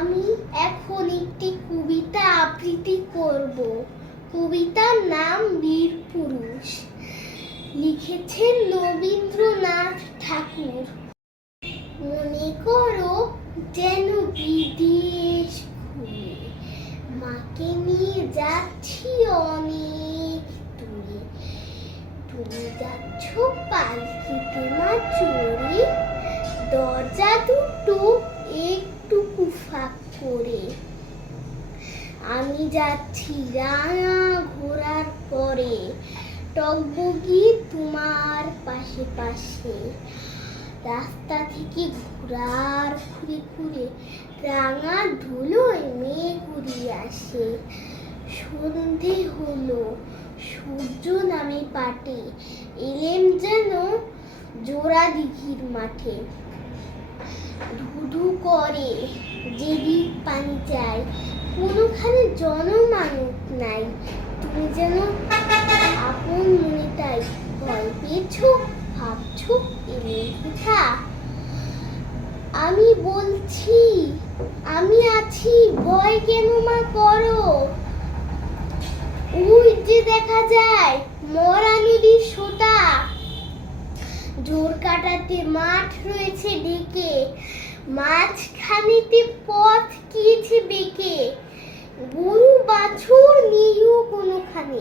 আমি এখন একটি কবিতা আবৃত্তি করব। কবিতার নাম বীর পুরুষ। লিখেছেন রবীন্দ্রনাথ ঠাকুর। মনে করো যেন বিদেশ ঘুরে মাকে নিয়ে যাচ্ছি অনেক দূরে। তুমি যাচ্ছ পালকিতে মা চড়ে। দরজা দুটো একটুকু ফাঁক করে। আমি যাচ্ছি রাঙা ঘোরার পরে। টকবগি তোমার পাশে পাশে। রাস্তা থেকে ঘোড়ার ঘুরে ঘুরে রাঙা ধুলোয় মেয়ে ঘুরিয়ে আসে। সন্ধে হলো, সূর্য নামে পাটে। এলেম যেন জোড়া দিঘির মাঠে। ধুধু করে যেদিক পানি চাই কোনোখানে জনমানব নাই। তুমি যেন আপন মনে তাই ভয় পেয়েছ, ভাবছ এলে কোথা আমি বলছি, আমি আছি, ভয় কেন মা করো? ওই যে দেখা যায় মরা নদীর সোতা জোর কাটাতে মাঠ রয়েছে ডেকে। মাঝখানেতে পথ গিয়েছে বেঁকে। গরু বাছুর নিয়েও কোনোখানে।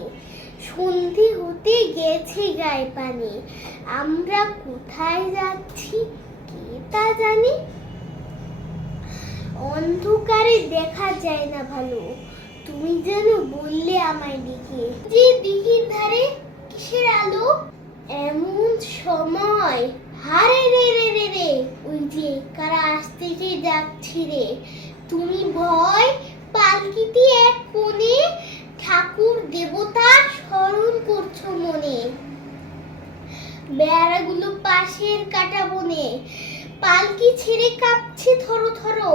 সন্ধে হতে গেছে গায়ে পানি। আমরা কোথায় যাচ্ছি কে তা জানে? অন্ধকারে দেখা যায় না ভালো। তুমি যেন বললে আমায় দিকে যে দিঘির ধারে সময় হারে রে রে রে রে। ওই যে কারা আসতেছে, যাচ্ছে রে। তুমি ভয় পালকিতে এক কোণে ঠাকুর দেবতা স্মরণ করছ মনে। বেড়াগুলো পাশের কাটা বনে, পালকি ছেড়ে কাঁপছে থরো থরো।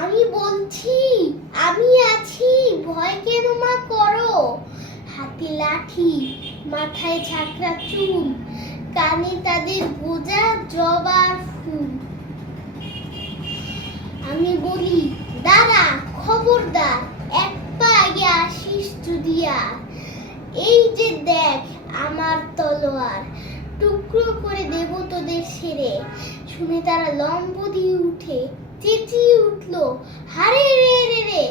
আমি বলছি, আমি আছি, ভয় কেন মা করো। হাতে লাঠি মাথায় ছাকরা চুল, কানে তাদের বোঝা জবার ফুল। আমি বলি, দাঁড়া, খবরদার, এক পা আগে আসিস যদি আর। এই যে দেখ আমার তলোয়ার, টুকরো করে দেব তোদের সেরে শুনে তারা লম্ব দিয়ে উঠে চেঁচিয়ে উঠল, হারে রে রে রে।